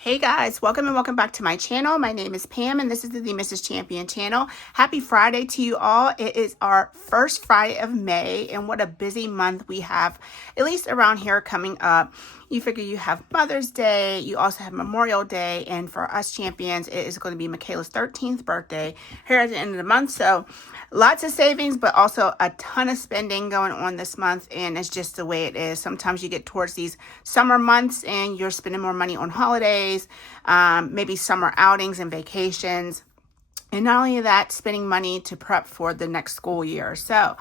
Hey guys, welcome and welcome back to my channel. My name is Pam and this is the Mrs. Champion channel. Happy Friday to you all. It is our first Friday of May and what a busy month we have, at least around here coming up. You figure you have Mother's Day, you also have Memorial Day, and for us champions, it is going to be Michaela's 13th birthday here at the end of the month. So lots of savings, but also a ton of spending going on this month, and it's just the way it is. Sometimes you get towards these summer months and you're spending more money on holidays, maybe summer outings and vacations. And not only that, spending money to prep for the next school year. So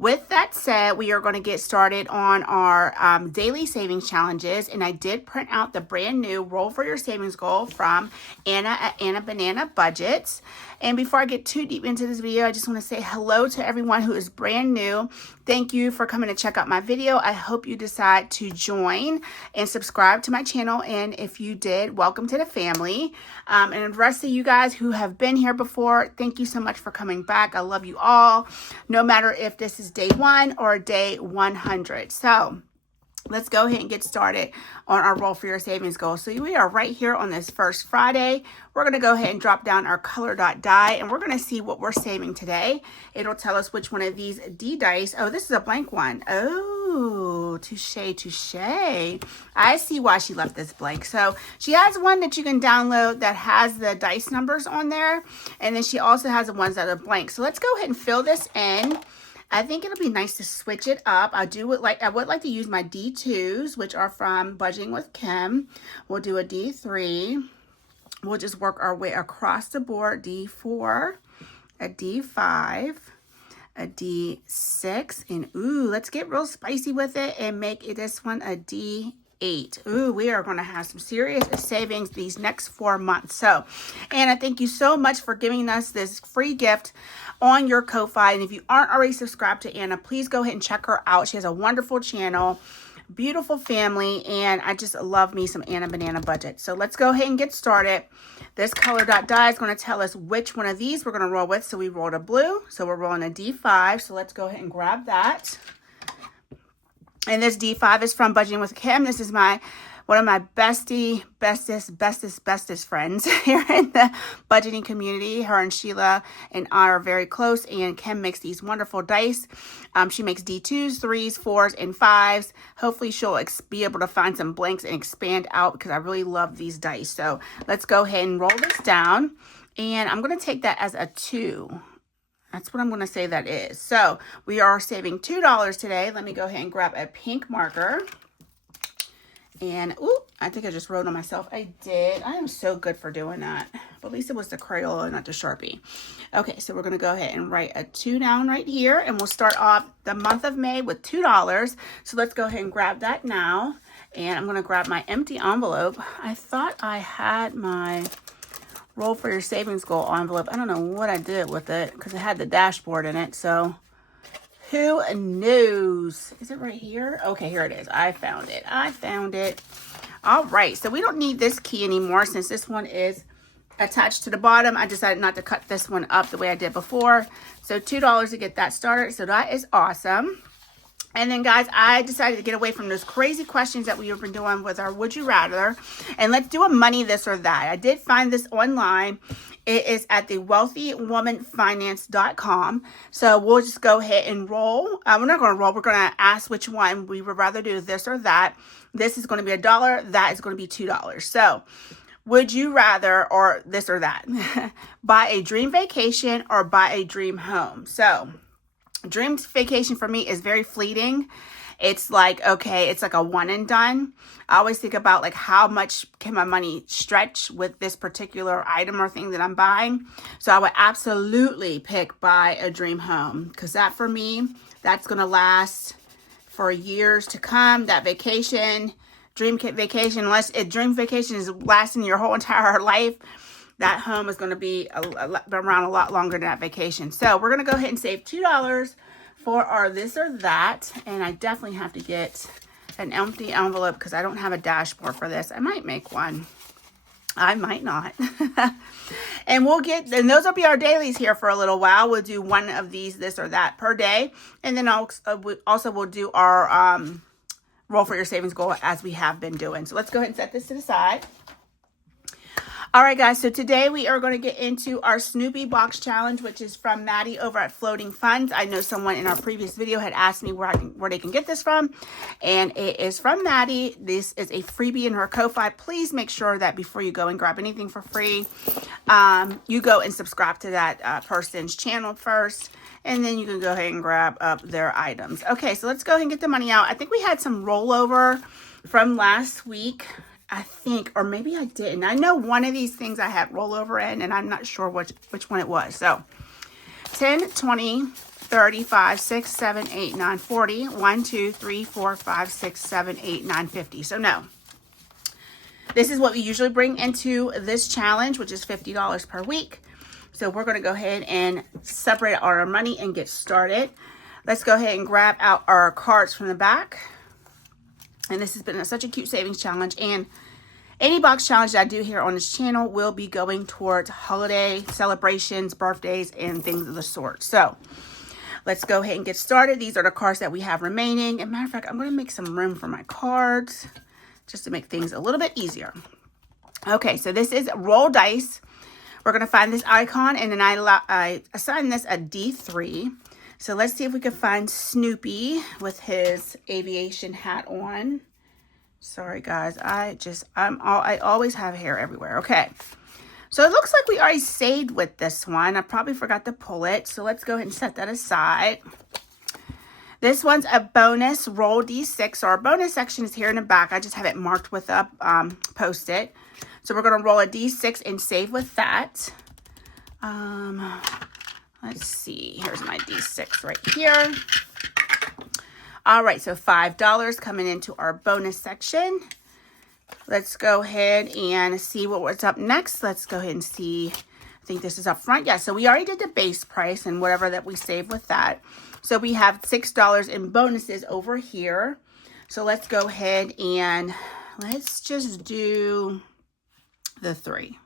with that said, we are going to get started on our daily savings challenges. And I did print out the brand new Roll for Your Savings Goal from Anna at Anna Banana Budgets. And before I get too deep into this video, I just want to say hello to everyone who is brand new. Thank you for coming to check out my video. I hope you decide to join and subscribe to my channel. And if you did, welcome to the family. And the rest of you guys who have been here before, thank you so much for coming back. I love you all, no matter if this is day 1 or day 100. So let's go ahead and get started on our Roll for Your Savings Goal. So we are right here on this first Friday. We're going to go ahead and drop down our color dot die, and we're going to see what we're saving today. It'll tell us which one of these D dice. Oh, this is a blank one. Oh, touche, touche. I see why she left this blank. So she has one that you can download that has the dice numbers on there, and then she also has the ones that are blank. So let's go ahead and fill this in. I think it'll be nice to switch it up. I would like to use my D2s, which are from Budgeting with Kim. We'll do a D3. We'll just work our way across the board. D4, a D5, a D6, and ooh, let's get real spicy with it and make this one a D8. Ooh, we are going to have some serious savings these next 4 months. So, Anna, thank you so much for giving us this free gift on your Ko-Fi. And if you aren't already subscribed to Anna, please go ahead and check her out. She has a wonderful channel, beautiful family, and I just love me some Anna Banana Budget. So let's go ahead and get started. This color dot die is going to tell us which one of these we're going to roll with. So we rolled a blue, so we're rolling a D5. So let's go ahead and grab that. And this D5 is from Budgeting with Kim. This is one of my bestest friends here in the budgeting community. Her and Sheila and I are very close, and Kim makes these wonderful dice. She makes D2s, 3s, 4s, and 5s. Hopefully she'll be able to find some blanks and expand out because I really love these dice. So let's go ahead and roll this down. And I'm going to take that as a 2. That's what I'm going to say that is. So we are saving $2 today. Let me go ahead and grab a pink marker. And, ooh, I think I just wrote on myself. I did. I am so good for doing that. But at least it was the Crayola, not the Sharpie. Okay, so we're going to go ahead and write a 2 down right here. And we'll start off the month of May with $2. So let's go ahead and grab that now. And I'm going to grab my empty envelope. I thought I had my Roll for Your Savings Goal envelope. I don't know what I did with it because it had the dashboard in it. So who knows? Is it right here? Okay, here it is. I found it. All right, so we don't need this key anymore since this one is attached to the bottom. I decided not to cut this one up the way I did before. So $2 to get that started. So that is awesome. And then, guys, I decided to get away from those crazy questions that we have been doing with our Would You Rather. And let's do a money this or that. I did find this online. It is at the wealthywomanfinance.com. So we'll just go ahead and roll. We're not going to roll. We're going to ask which one we would rather do, this or that. This is going to be $1. That is going to be $2. So would you rather, or this or that, buy a dream vacation or buy a dream home? So dream vacation for me is very fleeting. It's like, okay, it's like a one and done. I always think about like how much can my money stretch with this particular item or thing that I'm buying. So I would absolutely pick buy a dream home because that for me, that's going to last for years to come. That vacation, dream vacation, unless a dream vacation is lasting your whole entire life, that home is going to be around a lot longer than that vacation. So we're going to go ahead and save $2 for our this or that. And I definitely have to get an empty envelope because I don't have a dashboard for this. I might make one. I might not. And those will be our dailies here for a little while. We'll do one of these, this or that per day. And then also we'll do our Roll for Your Savings Goal as we have been doing. So let's go ahead and set this to the side. All right, guys, so today we are going to get into our Snoopy box challenge, which is from Maddie over at Floating Funds. I know someone in our previous video had asked me where they can get this from, and it is from Maddie. This is a freebie in her Ko-Fi. Please make sure that before you go and grab anything for free, you go and subscribe to that person's channel first, and then you can go ahead and grab up their items. Okay, so let's go ahead and get the money out. I think we had some rollover from last week. I think, or maybe I didn't. I know one of these things I had rollover in, and I'm not sure which one it was. So 10, 20, 30, 5, 6, 7, 8, 9, 40, 1, 2, 3, 4, 5, 6, 7, 8, 9, 50. So no. This is what we usually bring into this challenge, which is $50 per week. So we're going to go ahead and separate our money and get started. Let's go ahead and grab out our cards from the back. And this has been such a cute savings challenge. And any box challenge that I do here on this channel will be going towards holiday celebrations, birthdays, and things of the sort. So let's go ahead and get started. These are the cards that we have remaining. And matter of fact, I'm going to make some room for my cards just to make things a little bit easier. Okay, so this is roll dice. We're going to find this icon, and then I assign this a D3. So let's see if we can find Snoopy with his aviation hat on. Sorry guys, I always have hair everywhere. Okay, so it looks like we already saved with this one. I probably forgot to pull it, so let's go ahead and set that aside. This one's a bonus roll D6. So our bonus section is here in the back. I just have it marked with a Post-it. So we're going to roll a D6 and save with that. Let's see. Here's my D6 right here. All right, so $5 coming into our bonus section. Let's go ahead and see what's up next. Let's go ahead and see. I think this is up front. Yeah, so we already did the base price and whatever that we saved with that. So we have $6 in bonuses over here. So let's go ahead and let's just do the 3.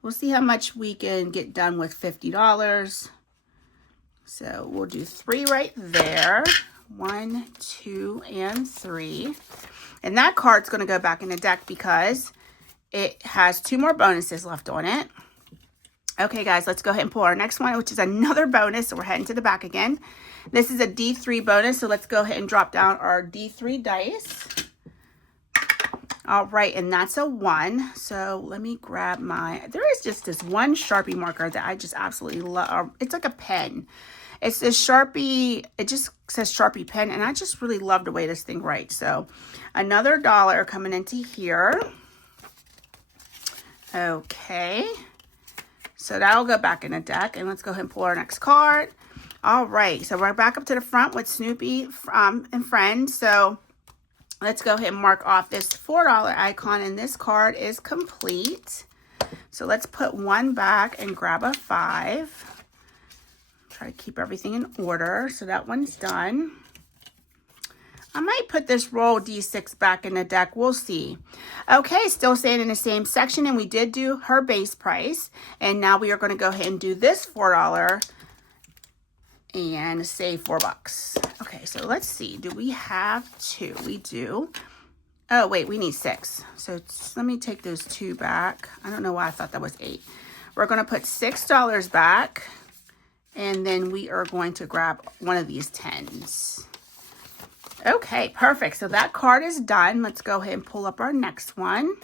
We'll see how much we can get done with $50. So we'll do 3 right there. 1, 2, and 3. And that card's going to go back in the deck because it has 2 more bonuses left on it. Okay, guys, let's go ahead and pull our next one, which is another bonus. So we're heading to the back again. This is a D3 bonus. So let's go ahead and drop down our D3 dice. All right, and that's a 1. So let me grab there is just this one Sharpie marker that I just absolutely love. It's like a pen. It's this Sharpie, it just says Sharpie pen, and I just really love the way this thing writes. So another $1 coming into here. Okay. So that'll go back in the deck, and let's go ahead and pull our next card. All right, so we're back up to the front with Snoopy and Friends. So let's go ahead and mark off this $4 icon, and this card is complete. So let's put 1 back and grab a 5. Try to keep everything in order. So that one's done. I might put this roll D6 back in the deck. We'll see. Okay, still staying in the same section, and we did do her base price. And now we are going to go ahead and do this $4 and save $4. Okay, so let's see. Do we have 2? We do. Oh, wait, we need 6. So let me take those 2 back. I don't know why I thought that was 8. We're going to put $6 back, and then we are going to grab one of these 10s. Okay, perfect. So that card is done. Let's go ahead and pull up our next one.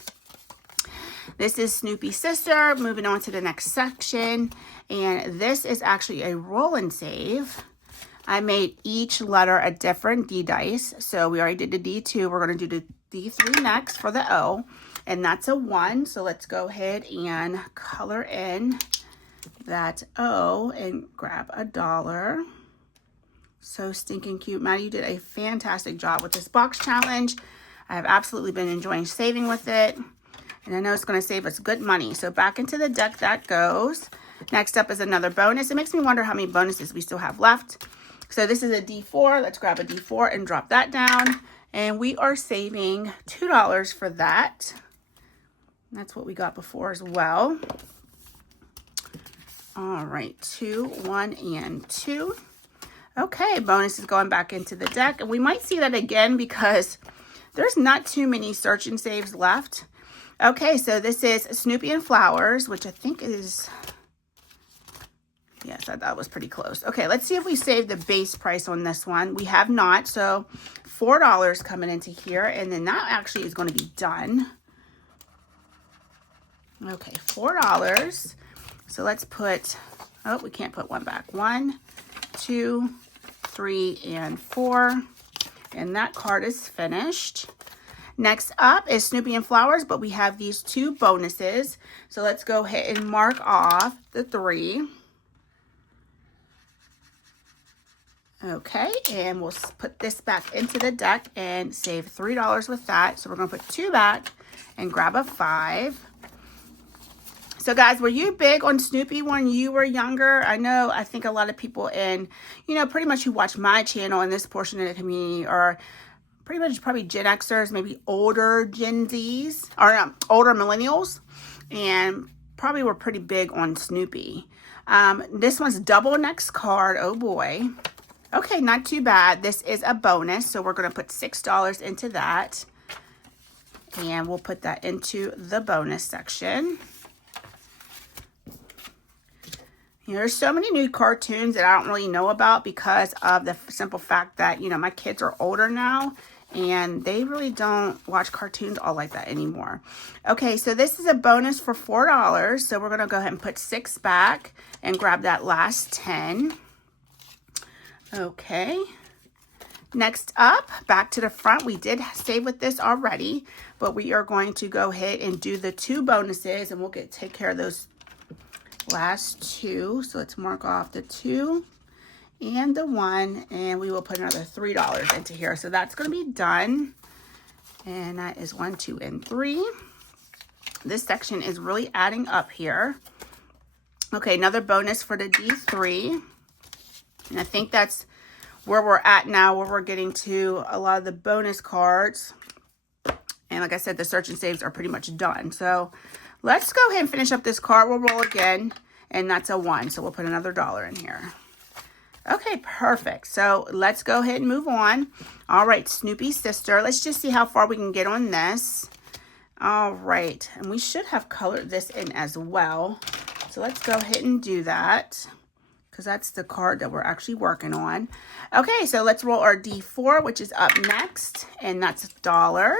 This is Snoopy's sister. Moving on to the next section. And this is actually a roll and save. I made each letter a different D dice. So we already did the D2. We're going to do the D3 next for the O. And that's a 1. So let's go ahead and color in that O and grab a $1. So stinking cute. Maddie, you did a fantastic job with this box challenge. I have absolutely been enjoying saving with it. And I know it's going to save us good money. So back into the deck that goes. Next up is another bonus. It makes me wonder how many bonuses we still have left. So this is a D4. Let's grab a D4 and drop that down. And we are saving $2 for that. That's what we got before as well. All right, 2, 1, and 2. Okay, bonus is going back into the deck. And we might see that again because there's not too many search and saves left. Okay, so this is Snoopy and Flowers, which I think is, yes, I thought it was pretty close. Okay, let's see if we save the base price on this one. We have not, so $4 coming into here, and then that actually is going to be done. Okay, $4. So let's put, oh, we can't put one back. 1, 2, 3, and 4. And that card is finished. Next up is Snoopy and Flowers, but we have these 2 bonuses. So let's go ahead and mark off the 3. Okay, and we'll put this back into the deck and save $3 with that. So we're going to put 2 back and grab a 5. So guys, were you big on Snoopy when you were younger? I think a lot of people in, pretty much who watch my channel in this portion of the community are pretty much probably Gen Xers, maybe older Gen Zs, or older millennials, and probably were pretty big on Snoopy. This one's double next card. Oh boy. Okay, not too bad. This is a bonus, so we're going to put $6 into that. And we'll put that into the bonus section. There's so many new cartoons that I don't really know about because of the simple fact that, my kids are older now and they really don't watch cartoons all like that anymore. Okay, so this is a bonus for $4. So we're going to go ahead and put 6 back and grab that last 10. Okay. Next up, back to the front. We did save with this already, but we are going to go ahead and do the 2 bonuses and we'll take care of those last 2. So let's mark off the 2 and the 1, and we will put another $3 into here. So that's going to be done. And that is 1, 2, and 3. This section is really adding up here. Okay, another bonus for the D3. And I think that's where we're at now, where we're getting to a lot of the bonus cards. And like I said, the search and saves are pretty much done. So let's go ahead and finish up this card. We'll roll again, and that's a 1. So we'll put another $1 in here. Okay, perfect. So let's go ahead and move on. All right, Snoopy's sister. Let's just see how far we can get on this. All right, and we should have colored this in as well. So let's go ahead and do that, because that's the card that we're actually working on. Okay, so let's roll our D4, which is up next, and that's $1.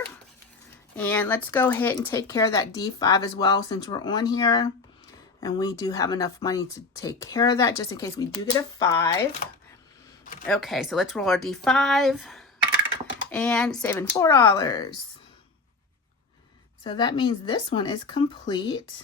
And let's go ahead and take care of that D5 as well, since we're on here. And we do have enough money to take care of that, just in case we do get a 5. Okay, so let's roll our D5, and saving $4. So that means this one is complete.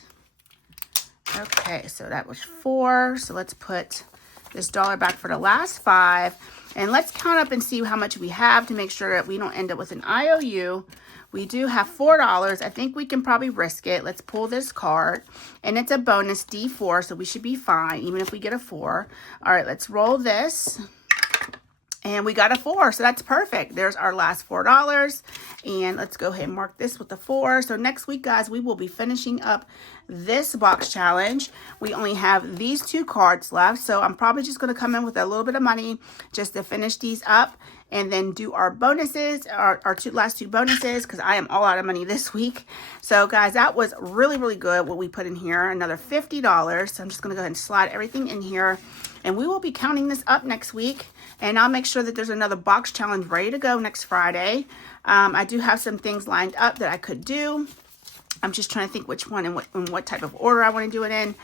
Okay, so that was 4. So let's put this $1 back for the last 5. And let's count up and see how much we have to make sure that we don't end up with an IOU. We do have $4. I think we can probably risk it. Let's pull this card. And it's a bonus D4, so we should be fine, even if we get a 4. All right, let's roll this. And we got a 4, so that's perfect. There's our last $4. And let's go ahead and mark this with the 4. So next week, guys, we will be finishing up this box challenge. We only have these 2 cards left, so I'm probably just going to come in with a little bit of money just to finish these up and then do our bonuses, our last 2 bonuses, because I am all out of money this week. So guys, that was really, really good what we put in here. Another $50. So I'm just going to go ahead and slide everything in here. And we will be counting this up next week. And I'll make sure that there's another box challenge ready to go next Friday. I do have some things lined up that I could do. I'm just trying to think which one and what type of order I want to do it in.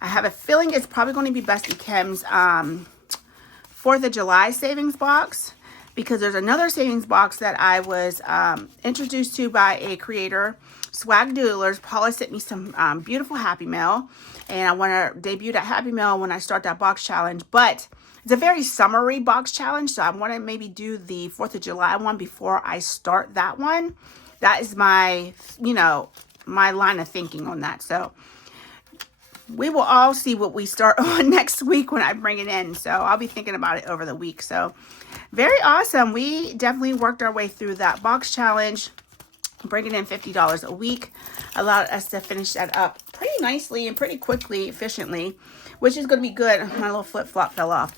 I have a feeling it's probably going to be Bestie Kim's 4th of July savings box, because there's another savings box that I was introduced to by a creator, Swag Doodlers. Paula sent me some beautiful Happy Mail, and I want to debut that Happy Mail when I start that box challenge. But it's a very summery box challenge, so I want to maybe do the 4th of July one before I start that one. That is my, my line of thinking on that. So we will all see what we start on next week when I bring it in. So I'll be thinking about it over the week. So very awesome. We definitely worked our way through that box challenge, bringing in $50 a week, allowed us to finish that up pretty nicely and pretty quickly, efficiently, which is going to be good. My little flip-flop fell off,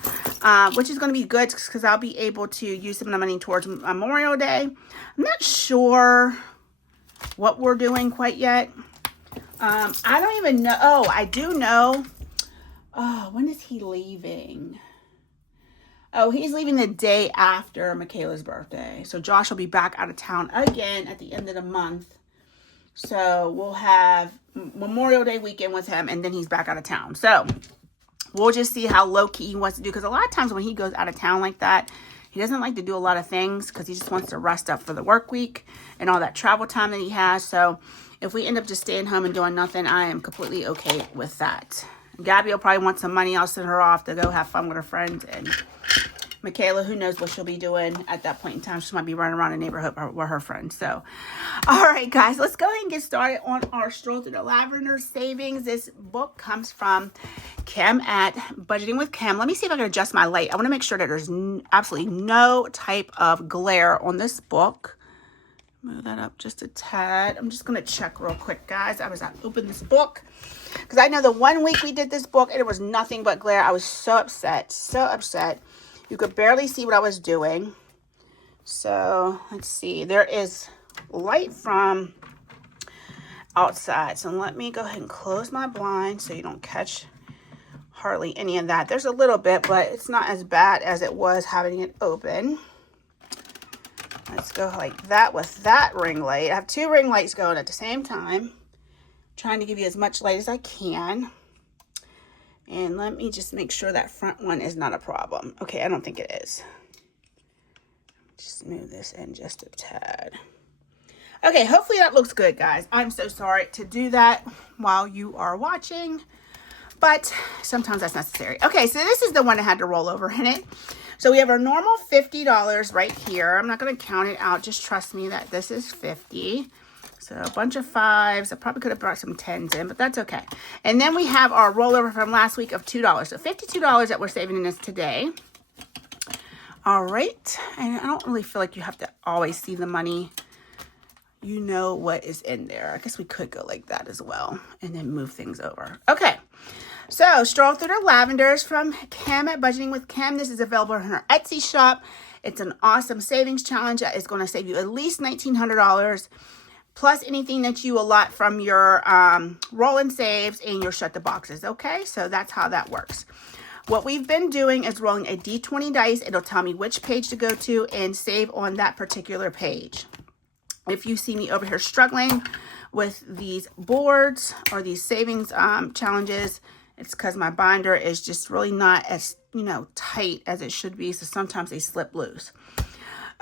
which is going to be good because I'll be able to use some of the money towards Memorial Day. I'm not sure what we're doing quite yet. I don't even know. Oh, I do know. Oh, when is he leaving? Oh, he's leaving the day after Michaela's birthday. So Josh will be back out of town again at the end of the month. So we'll have Memorial Day weekend with him, and then he's back out of town. So we'll just see how low-key he wants to do. Because a lot of times when he goes out of town like that, he doesn't like to do a lot of things because he just wants to rest up for the work week and all that travel time that he has. So if we end up just staying home and doing nothing, I am completely okay with that. Gabby will probably want some money. I'll send her off to go have fun with her friends. And Michaela, who knows what she'll be doing at that point in time. She might be running around the neighborhood with her friends. So, all right, guys, let's go ahead and get started on our Stroll Through the Lavender Savings. This book comes from Kim at Budgeting with Kim. Let me see if I can adjust my light. I want to make sure that there's absolutely no type of glare on this book. Move that up just a tad. I'm just going to check real quick, guys. I opened this book because I know the one week we did this book and it was nothing but glare. I was so upset, so upset. You could barely see what I was doing. So let's see. There is light from outside. So let me go ahead and close my blind so you don't catch hardly any of that. There's a little bit, but it's not as bad as it was having it open. Let's go like that with that ring light. I have two ring lights going at the same time. Trying to give you as much light as I can. And let me just make sure that front one is not a problem. Okay, I don't think it is. Just move this in just a tad. Okay, hopefully that looks good, guys. I'm so sorry to do that while you are watching, but sometimes that's necessary. Okay, so this is the one that had the rollover in it. So we have our normal $50 right here. I'm not going to count it out. Just trust me that this is 50. So a bunch of 5s. I probably could have brought some 10s in, but that's okay. And then we have our rollover from last week of $2. So $52 that we're saving in this today. All right. And I don't really feel like you have to always see the money. You know what is in there. I guess we could go like that as well and then move things over. Okay. So, Stroll Through the Lavenders from Kim at Budgeting with Kim. This is available in her Etsy shop. It's an awesome savings challenge that is going to save you at least $1,900, plus anything that you allot from your roll and saves and your shut the boxes. Okay, so that's how that works. What we've been doing is rolling a D20 dice. It'll tell me which page to go to and save on that particular page. If you see me over here struggling with these boards or these savings challenges, it's because my binder is just really not as, tight as it should be. So sometimes they slip loose.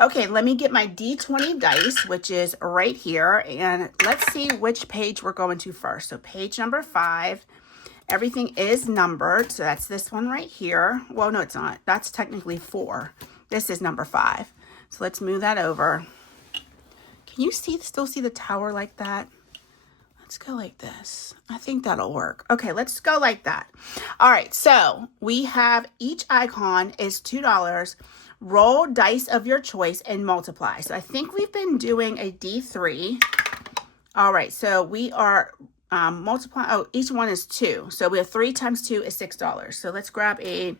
Okay, let me get my D20 dice, which is right here. And let's see which page we're going to first. So page number 5. Everything is numbered. So that's this one right here. Well, no, it's not. That's technically 4. This is number 5. So let's move that over. Can you still see the tower like that? Let's go like this. I think that'll work. Okay, let's go like that. All right, so we have each icon is $2. Roll dice of your choice and multiply. So I think we've been doing a D3. All right, so we are multiplying. Oh, each one is 2. So we have 3 times 2 is $6. So let's grab a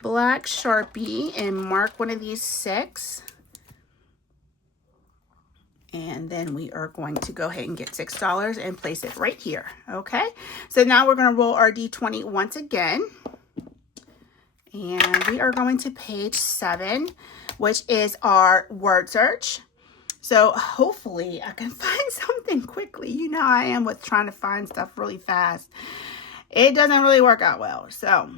black Sharpie and mark one of these 6. And then we are going to go ahead and get $6 and place it right here. Okay. So now we're going to roll our D20 once again. And we are going to page 7, which is our word search. So hopefully I can find something quickly. You know how I am with trying to find stuff really fast. It doesn't really work out well. So,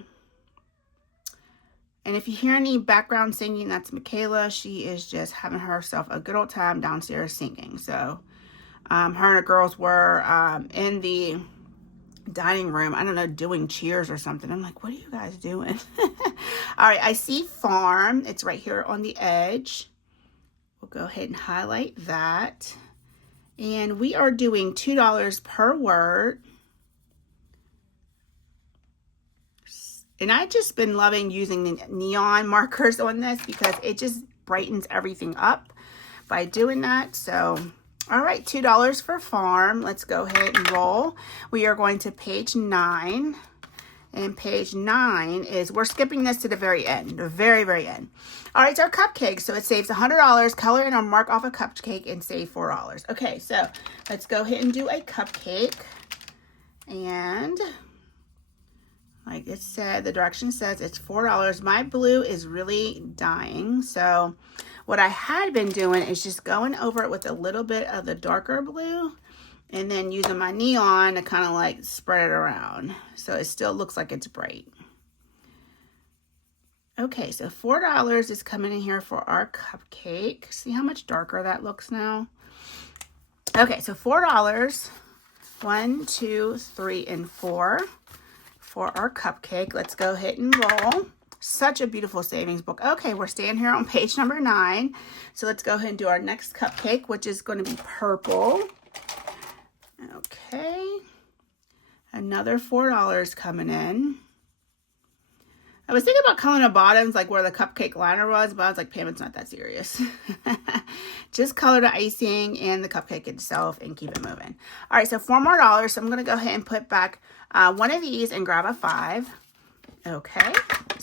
and if you hear any background singing, that's Michaela. She is just having herself a good old time downstairs singing. So her and the girls were in the dining room, I don't know, doing cheers or something. I'm like, what are you guys doing? All right, I see farm. It's right here on the edge. We'll go ahead and highlight that. And we are doing $2 per word. And I've just been loving using the neon markers on this because it just brightens everything up by doing that. So, all right, $2 for farm. Let's go ahead and roll. We are going to page 9. And page 9 is, we're skipping this to the very end, the very, very end. All right, it's our cupcake. So it saves $100, color in or mark off a cupcake and save $4. Okay, so let's go ahead and do a cupcake. And like it said, the direction says it's $4. My blue is really dying. So what I had been doing is just going over it with a little bit of the darker blue and then using my neon to kind of like spread it around. So it still looks like it's bright. Okay, so $4 is coming in here for our cupcake. See how much darker that looks now? Okay, so $4. 1, 2, 3, and 4 for our cupcake. Let's go ahead and roll. Such a beautiful savings book. Okay, we're staying here on page number 9. So let's go ahead and do our next cupcake, which is going to be purple. Okay. Another $4 coming in. I was thinking about coloring the bottoms like where the cupcake liner was, but I was like, Pam, it's not that serious. Just color the icing and the cupcake itself and keep it moving. All right, so $4 more. So I'm going to go ahead and put back one of these and grab a 5. Okay,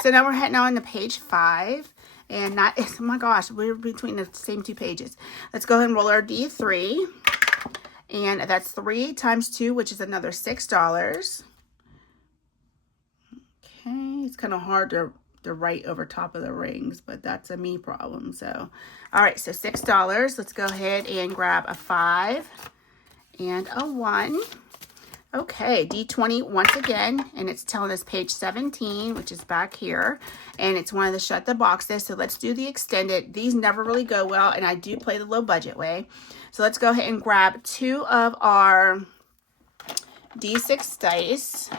so now we're heading on to page 5. And that is, oh my gosh, we're between the same 2 pages. Let's go ahead and roll our D3. And that's 3 times 2, which is another $6. Okay, it's kind of hard to write over top of the rings, but that's a me problem. So, all right, so $6. Let's go ahead and grab a 5 and a 1. Okay, D20 once again, and it's telling us page 17, which is back here, and it's one of the shut the boxes. So let's do the extended. These never really go well, and I do play the low budget way. So let's go ahead and grab 2 of our D6 dice.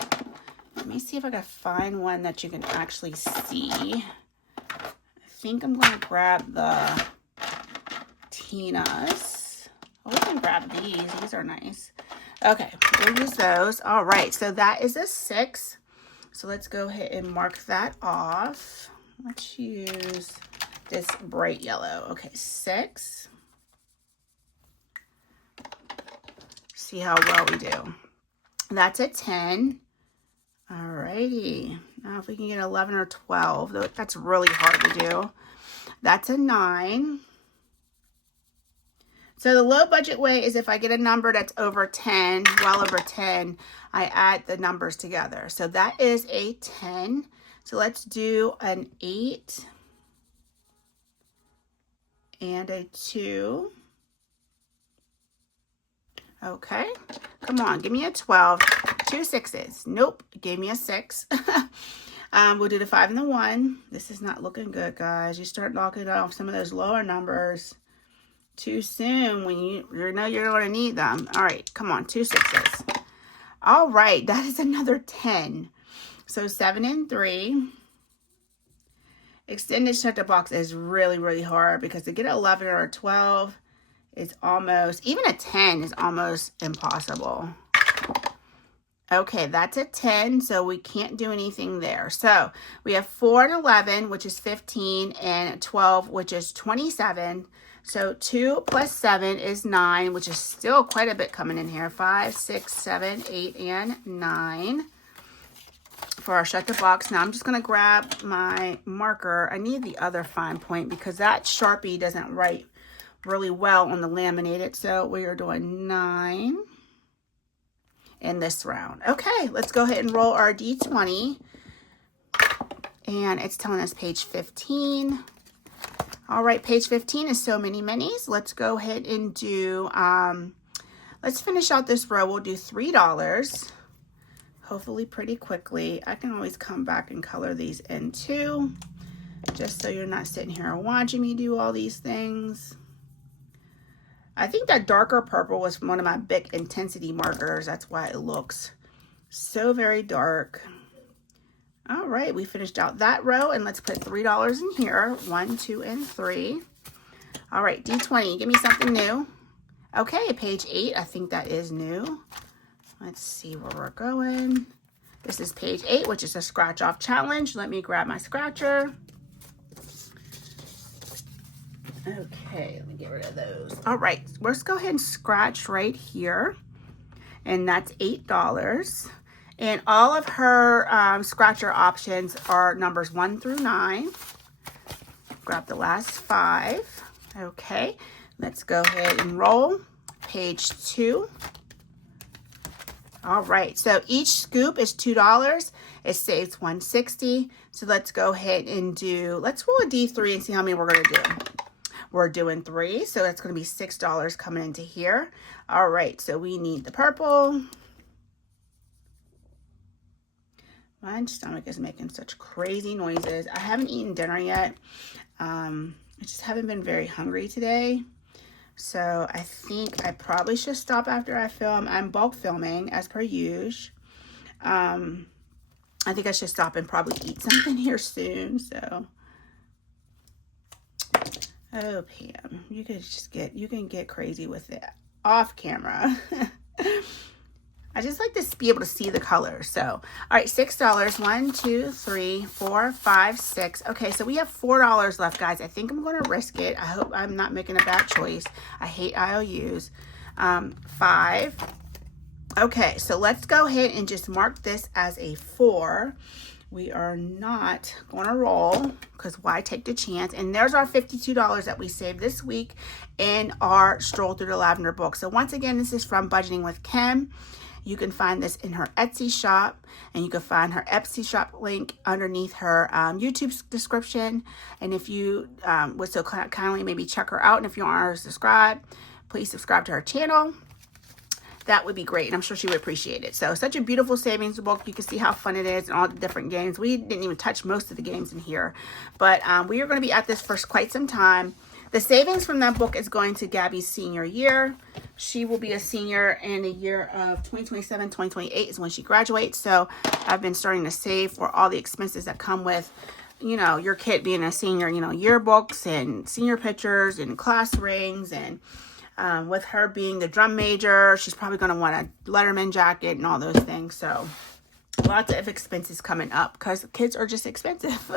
Let me see if I can find one that you can actually see. I think I'm going to grab the Tina's. Oh, we can grab these. These are nice. Okay, we'll use those. All right, so that is a 6. So let's go ahead and mark that off. Let's use this bright yellow. Okay, 6. See how well we do. That's a 10. Alrighty, now if we can get 11 or 12, that's really hard to do. That's a 9. So the low budget way is if I get a number that's over 10, well over 10, I add the numbers together. So that is a 10. So let's do an 8 and a 2. Okay, come on, give me a 12. 2 6s. Nope, gave me a 6. We'll do the 5 and the 1. This is not looking good, guys. You start knocking off some of those lower numbers too soon when you know you're going to need them. All right, come on, 2 6s. All right, that is another 10. So 7 and 3. Extended shut the box is really, really hard because to get 11 or a 12 is almost, even a 10 is almost impossible. Okay, that's a 10, so we can't do anything there. So we have 4 and 11, which is 15, and 12, which is 27. So 2 plus 7 is 9, which is still quite a bit coming in here. 5, 6, 7, 8, and 9 for our shut the box. Now I'm just going to grab my marker. I need the other fine point because that Sharpie doesn't write really well on the laminated. So we are doing 9 in this round. Okay, let's go ahead and roll our D20. And it's telling us page 15. All right, page 15 is so many minis. Let's go ahead and do, let's finish out this row. We'll do $3, hopefully pretty quickly. I can always come back and color these in too, just so you're not sitting here watching me do all these things. I think that darker purple was one of my big intensity markers. That's why it looks so very dark. All right, we finished out that row, and let's put $3 in here. 1, 2, and 3. All right, D20, give me something new. Okay, page 8, I think that is new. Let's see where we're going. This is page 8, which is a scratch off challenge. Let me grab my scratcher. Okay, let me get rid of those. All right, let's go ahead and scratch right here. And that's $8. And all of her scratcher options are numbers 1 through 9. Grab the last 5. Okay, let's go ahead and roll. Page 2. All right, so each scoop is $2. It saves $1.60. So let's go ahead and let's roll a D3 and see how many we're going to do. We're doing 3, so that's going to be $6 coming into here. All right, so we need the purple. My stomach is making such crazy noises. I haven't eaten dinner yet. I just haven't been very hungry today. So I think I probably should stop after I film. I'm bulk filming as per usual. I think I should stop and probably eat something here soon. So, oh Pam, you can get crazy with it off camera. I just like to be able to see the colors. So, all right, $6. 1, 2, 3, 4, 5, 6. Okay, so we have $4 left, guys. I think I'm going to risk it. I hope I'm not making a bad choice. I hate IOUs. 5. Okay, so let's go ahead and just mark this as a 4. We are not going to roll because why take the chance? And there's our $52 that we saved this week in our Stroll Through the Lavender book. So once again, this is from Budgeting with Kim. You can find this in her Etsy shop, and you can find her Etsy shop link underneath her YouTube description. And if you would so kindly maybe check her out, and if you aren't already subscribed, please subscribe to her channel. That would be great, and I'm sure she would appreciate it. So, such a beautiful savings book. You can see how fun it is and all the different games. We didn't even touch most of the games in here, but we are going to be at this for quite some time. The savings from that book is going to Gabby's senior year. She will be a senior in the year of 2027, 2028 is when she graduates. So I've been starting to save for all the expenses that come with, you know, your kid being a senior, you know, yearbooks and senior pictures and class rings. And with her being the drum major, she's probably going to want a Letterman jacket and all those things. So lots of expenses coming up because kids are just expensive.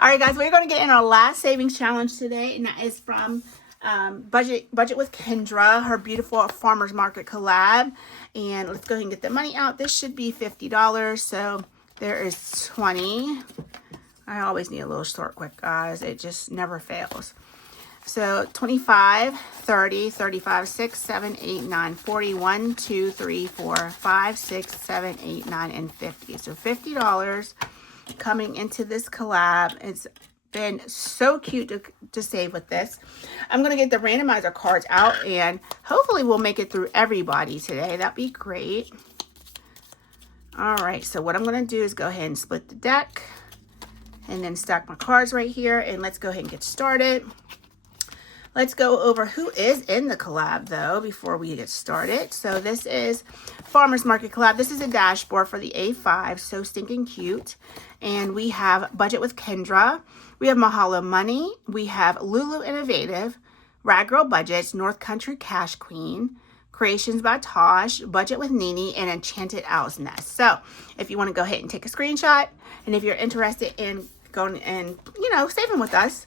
All right, guys, we're going to get in our last savings challenge today, and that is from Budget with Kendra, her beautiful farmers market collab. And let's go ahead and get the money out. This should be $50, so there is 20. I always need a little short quick, guys. It just never fails. So 25, 30, 35, 6, 7, 8, 9, 40, 1, 2, 3, 4, 5, 6, 7, 8, 9, and 50. So $50 coming into this collab. It's been so cute to save with this. I'm going to get the randomizer cards out, and hopefully we'll make it through everybody today. That'd be great. All right, so what I'm going to do is go ahead and split the deck and then stack my cards right here, and let's go ahead and get started. Let's go over who is in the collab, though, before we get started. So this is Farmers Market Collab. This is a dashboard for the A5. So stinking cute. And we have Budget with Kendra. We have Mahalo Money. We have Lulu Innovative, Rag Girl Budgets, North Country Cash Queen, Creations by Tosh, Budget with Nene, and Enchanted Owl's Nest. So if you want to go ahead and take a screenshot, and if you're interested in going and, you know, saving with us,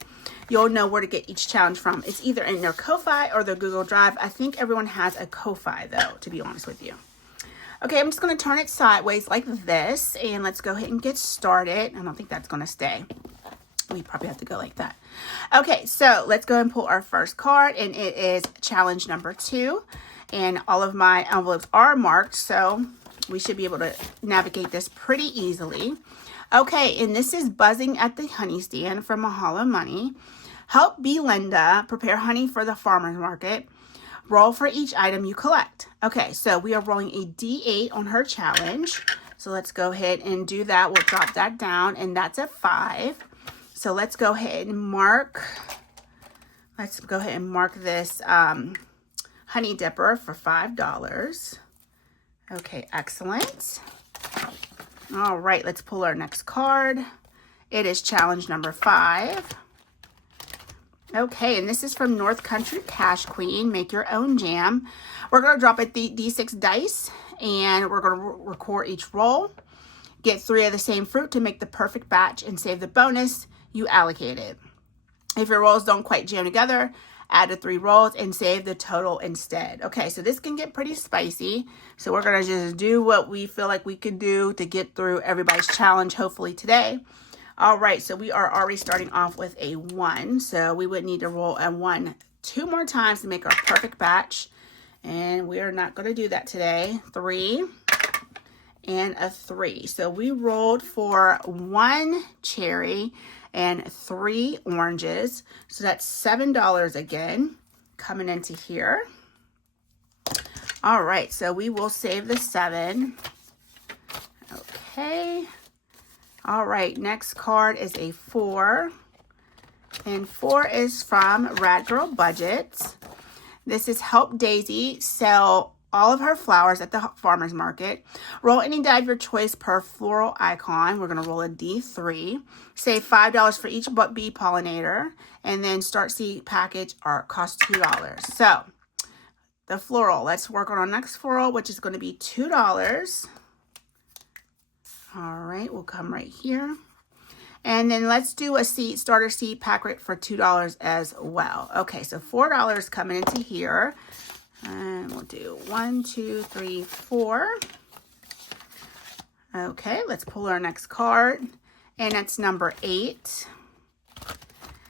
you'll know where to get each challenge from. It's either in their Ko-Fi or their Google Drive. I think everyone has a Ko-Fi, though, to be honest with you. Okay, I'm just going to turn it sideways like this, and let's go ahead and get started. I don't think that's going to stay. We probably have to go like that. Okay, so let's go ahead and pull our first card, and it is challenge number 2. And all of my envelopes are marked, so we should be able to navigate this pretty easily. Okay, and this is Buzzing at the Honey Stand from Mahalo Money. Help B. Linda prepare honey for the farmer's market. Roll for each item you collect. Okay, so we are rolling a D8 on her challenge. So let's go ahead and do that. We'll drop that down, and that's a 5. So let's go ahead and mark. Let's go ahead and mark this Honey Dipper for $5. Okay, excellent. All right, let's pull our next card. It is challenge number 5. Okay, and this is from North Country Cash Queen, Make Your Own Jam. We're going to drop a D6 dice, and we're going to record each roll. Get 3 of the same fruit to make the perfect batch and save the bonus you allocated. If your rolls don't quite jam together, add the 3 rolls, and save the total instead. Okay, so this can get pretty spicy. So we're going to just do what we feel like we can do to get through everybody's challenge, hopefully today. All right, so we are already starting off with a 1. So we would need to roll a 1 2 more times to make our perfect batch. And we are not going to do that today. 3 and a 3. So we rolled for 1 cherry and 3 oranges. So that's $7 again coming into here. All right, so we will save the 7. Okay. All right, next card is a 4. And 4 is from Rad Girl Budget. This is Help Daisy sell all of her flowers at the farmer's market. Roll any die of your choice per floral icon. We're going to roll a D3. Save $5 for each bee pollinator. And then start seed package costs $2. So the floral, let's work on our next floral, which is going to be $2. All right, we'll come right here. And then let's do a starter seed packet for $2 as well. Okay, so $4 coming into here. And we'll do 1, 2, 3, 4. Okay, let's pull our next card. And that's number 8.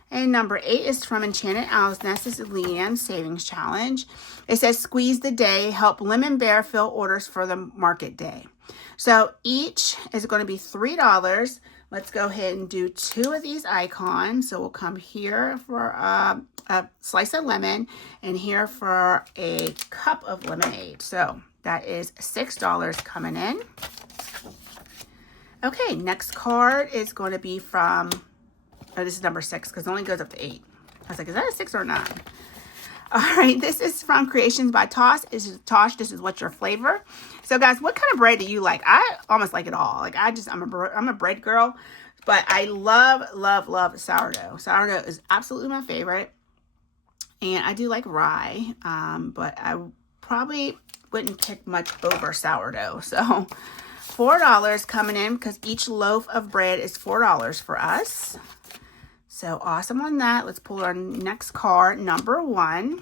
And number 8 is from Enchanted Owl's Nest. This is Leanne's Savings Challenge. It says, squeeze the day, help Lemon Bear fill orders for the market day. So each is going to be $3. Let's go ahead and do 2 of these icons. So we'll come here for a slice of lemon and here for a cup of lemonade. So that is $6 coming in. Okay, next card is going to be from, oh, this is number 6 because it only goes up to 8. I was like, is that a 6 or a 9? All right, this is from Creations by Tosh. This is what's your flavor. So guys, what kind of bread do you like? I almost like it all. Like I'm a bread girl, but I love sourdough. Sourdough is absolutely my favorite. And I do like rye, but I probably wouldn't pick much over sourdough. So $4 coming in because each loaf of bread is $4 for us. So awesome on that. Let's pull our next card, number 1.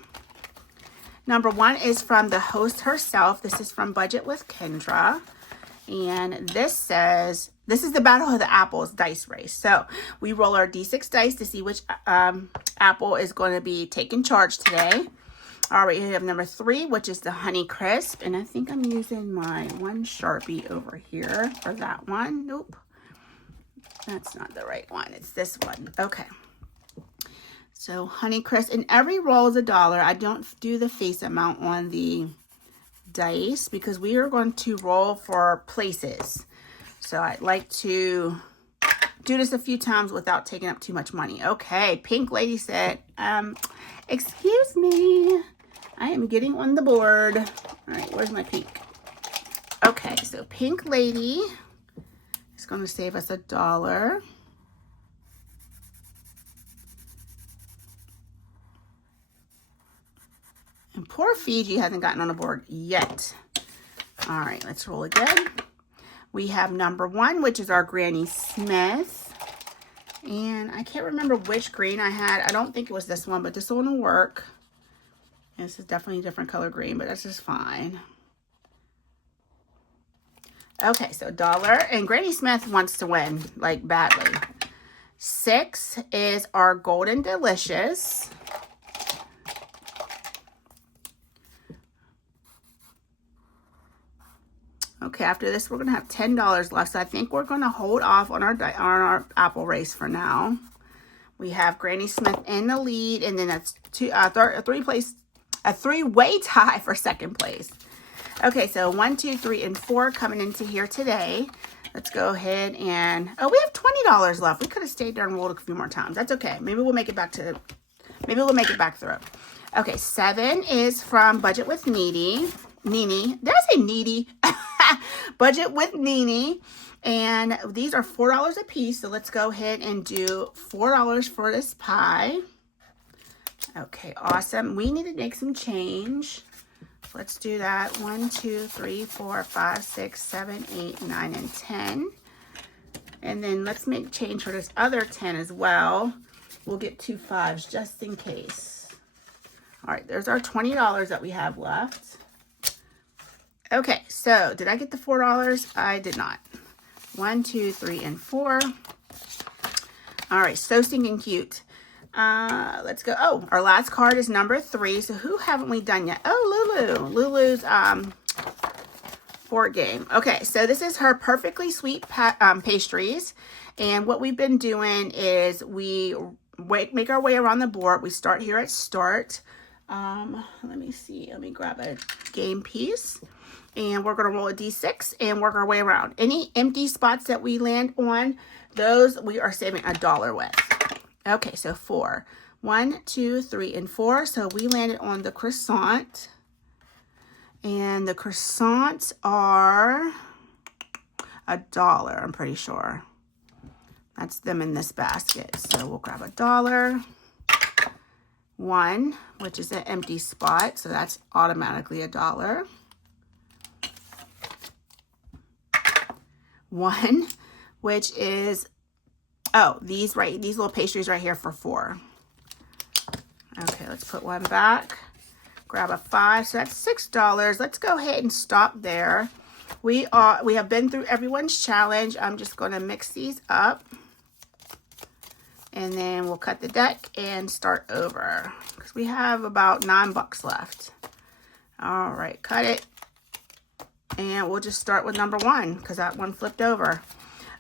Number 1 is from the host herself. This is from Budget with Kendra. And this says, this is the Battle of the Apples dice race. So we roll our D6 dice to see which apple is going to be taking charge today. All right, we have number 3, which is the Honey Crisp. And I think I'm using my one Sharpie over here for that one. Nope. That's not the right one. It's this one. Okay. So Honey Crisp, and every roll is $1. I don't do the face amount on the dice because we are going to roll for places. So I'd like to do this a few times without taking up too much money. Okay. Pink Lady said, excuse me. I am getting on the board. All right. Where's my pink? Okay. So Pink Lady is going to save us $1. And poor Fiji hasn't gotten on the board yet. All right, let's roll again. We have number 1, which is our Granny Smith. And I can't remember which green I had. I don't think it was this one, but this one will work. This is definitely a different color green, but that's just fine. Okay, so $1. And Granny Smith wants to win, like, badly. 6 is our Golden Delicious. Okay, after this, we're going to have $10 left. So I think we're going to hold off on our apple race for now. We have Granny Smith in the lead, and then that's a three-way tie for second place. Okay, so 1, 2, 3, and 4 coming into here today. Let's go ahead and, oh, we have $20 left. We could have stayed there and rolled a few more times. That's okay. Maybe we'll make it back through. Okay, 7 is from Budget with Nene. Did I say needy? Budget with Nene. And these are $4 a piece. So let's go ahead and do $4 for this pie. Okay, awesome. We need to make some change. Let's do that. 1, 2, 3, 4, 5, 6, 7, 8, 9, and 10. And then let's make change for this other 10 as well. We'll get 2 5s just in case. All right, there's our $20 that we have left. Okay, so did I get the $4? I did not. 1, 2, 3, and 4. All right, so stinking cute. Let's go. Oh, our last card is number 3. So who haven't we done yet? Oh, Lulu. Lulu's board game. Okay, so this is her Perfectly Sweet pastries. And what we've been doing is we make our way around the board. We start here at start. Let me see. Let me grab a game piece. And we're going to roll a D6 and work our way around. Any empty spots that we land on, those we are saving $1 with. Okay, so 4. 1, 2, 3, and 4. So we landed on the croissant. And the croissants are $1, I'm pretty sure. That's them in this basket. So we'll grab $1. 1, which is an empty spot. So that's automatically $1. 1, which is, oh, these little pastries right here for 4. Okay, let's put 1 back. Grab a 5, so that's $6. Let's go ahead and stop there. We have been through everyone's challenge. I'm just going to mix these up. And then we'll cut the deck and start over. Because we have about $9 left. All right, cut it. And we'll just start with number 1 because that one flipped over.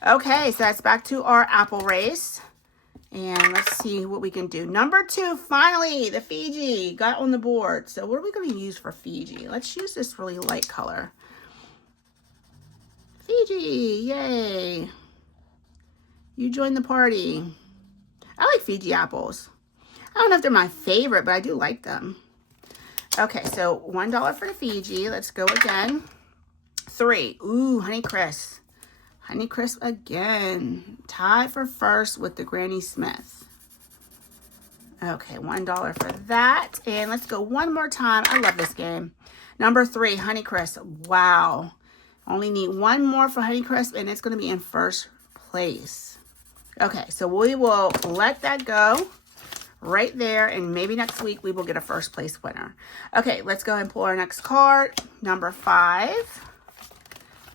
Okay, so that's back to our apple race. And let's see what we can do. Number 2, finally, the Fiji got on the board. So what are we going to use for Fiji? Let's use this really light color. Fiji, yay. You joined the party. I like Fiji apples. I don't know if they're my favorite, but I do like them. Okay, so $1 for the Fiji. Let's go again. 3. Ooh, Honeycrisp. Honeycrisp again. Tied for first with the Granny Smith. Okay, $1 for that. And let's go one more time. I love this game. Number 3, Honeycrisp. Wow. Only need 1 more for Honeycrisp, and it's going to be in first place. Okay, so we will let that go right there, and maybe next week we will get a first place winner. Okay, let's go ahead and pull our next card. Number 5.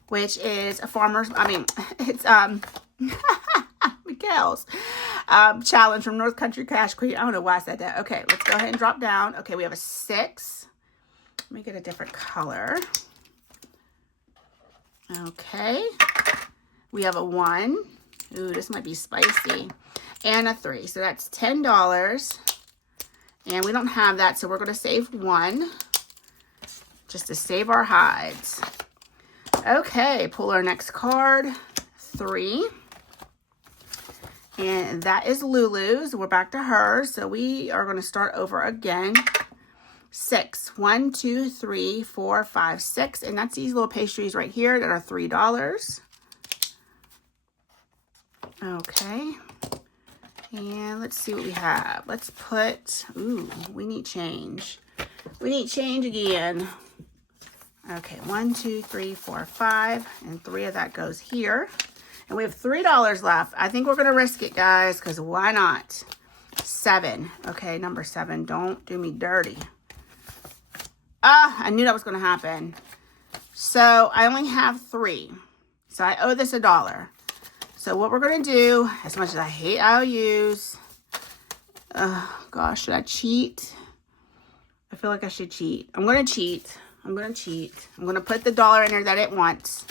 Which is a it's Miguel's challenge from North Country Cash Creek. I don't know why I said that. Okay, let's go ahead and drop down. Okay, we have a 6. Let me get a different color. Okay, we have a 1. Ooh, this might be spicy. And a 3, so that's $10. And we don't have that, so we're going to save 1 just to save our hides. Okay, pull our next card, 3. And that is Lulu's. We're back to her. So we are going to start over again. 6. 1, 2, 3, 4, 5, 6. And that's these little pastries right here that are $3. Okay. And let's see what we have. Let's put, ooh, we need change. We need change again. Okay, 1, 2, 3, 4, 5, and 3 of that goes here. And we have $3 left. I think we're going to risk it, guys, because why not? 7. Okay, number 7. Don't do me dirty. I knew that was going to happen. So I only have 3. So I owe this $1. So what we're going to do, as much as I hate IOUs, gosh, should I cheat? I feel like I should cheat. I'm going to cheat. I'm going to put the $1 in there that it wants.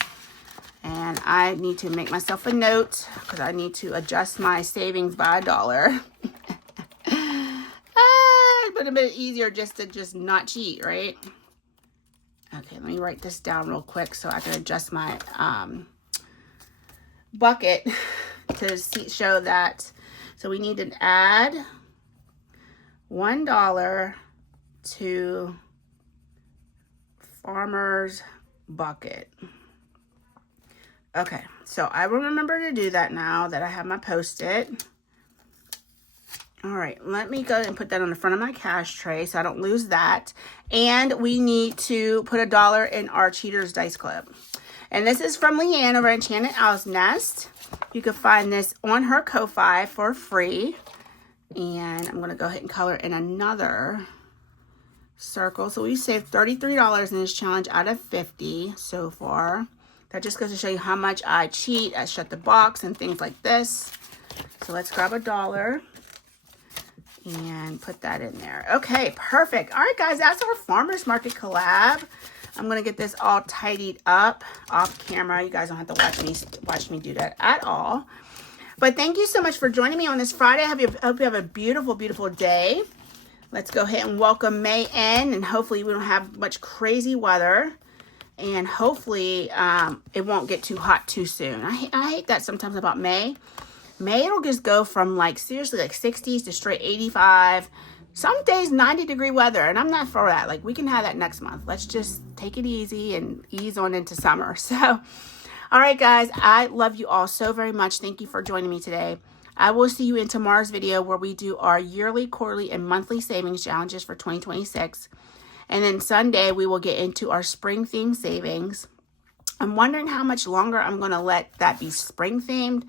And I need to make myself a note because I need to adjust my savings by $1. It's been a bit easier just to not cheat, right? Okay, let me write this down real quick so I can adjust my bucket to show that. So we need to add $1 to Farmer's bucket. Okay, so I will remember to do that now that I have my Post-it. All right, let me go and put that on the front of my cash tray so I don't lose that. And we need to put $1 in our Cheaters Dice Club. And this is from Leanne over at Enchanted Owl's Nest. You can find this on her Ko-Fi for free. And I'm going to go ahead and color in another circle. So we saved $33 in this challenge out of 50 so far. That just goes to show you how much I cheat at Shut the Box and things like this. So let's grab $1 and put that in there. Okay, perfect. All right, guys, that's our farmers market collab. I'm gonna get this all tidied up off camera. You guys don't have to watch me do that at all. But thank you so much for joining me on this Friday. I hope you have a beautiful, beautiful day. Let's go ahead and welcome May in, and hopefully we don't have much crazy weather. And hopefully it won't get too hot too soon. I hate that sometimes about May. May, it'll just go from like seriously like 60s to straight 85. Some days 90-degree weather, and I'm not for that. Like, we can have that next month. Let's just take it easy and ease on into summer. So, all right, guys, I love you all so very much. Thank you for joining me today. I will see you in tomorrow's video where we do our yearly, quarterly, and monthly savings challenges for 2026. And then Sunday, we will get into our spring theme savings. I'm wondering how much longer I'm going to let that be spring themed.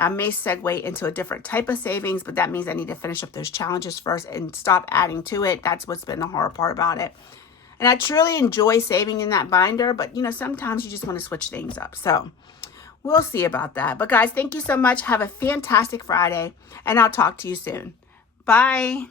I may segue into a different type of savings, but that means I need to finish up those challenges first and stop adding to it. That's what's been the hard part about it. And I truly enjoy saving in that binder, but you know, sometimes you just want to switch things up. So we'll see about that. But guys, thank you so much. Have a fantastic Friday, and I'll talk to you soon. Bye.